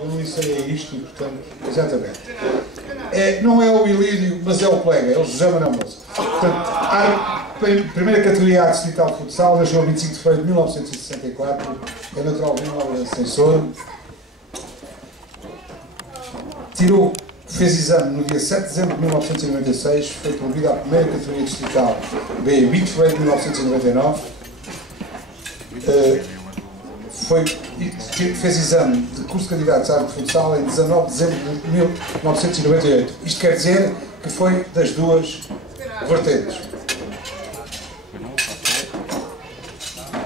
Eu não sei isto, portanto, exatamente. Não é o Ilírio, mas é o colega, é o José Manuel Moço. Portanto, a primeira categoria A distrital de futsal, nasceu a 25 de fevereiro de 1964, é natural de Vila de Censor. Fez exame no dia 7 de dezembro de 1996, foi promovido à primeira categoria distrital B, 20 de fevereiro de 1999. Fez exame de curso de candidatos à área de futsal em 19 de dezembro de 1998. Isto quer dizer que foi das duas vertentes.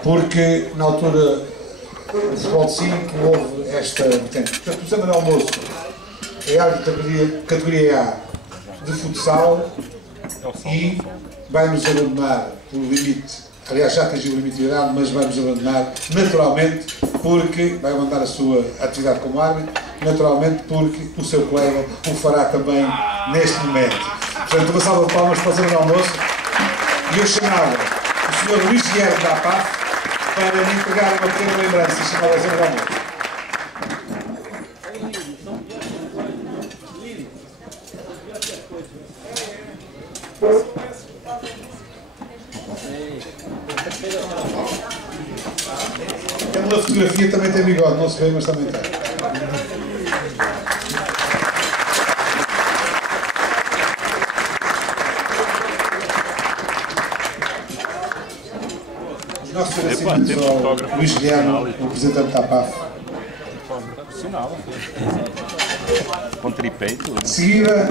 Porque na altura do futebol de 5 houve esta vertente. Portanto, o José Manuel Moço é árbitro da categoria A de futsal e vai-nos abandonar pelo limite. Aliás, já atingiu o limite de idade, mas vai-nos abandonar naturalmente porque vai abandonar a sua atividade como árbitro, naturalmente porque o seu colega o fará também neste momento. Portanto, uma salva de palmas para o José Manuel Moço. E eu chamava o Sr. Luís Guilherme da APAF para me entregar uma pequena lembrança chamada José Manuel Moço. Na fotografia também tem bigode, não se vê, mas também tem. Os nossos agradecimentos ao Luís Guilherme, o representante da APAF. Profissional. Com tripé e tudo. De seguida,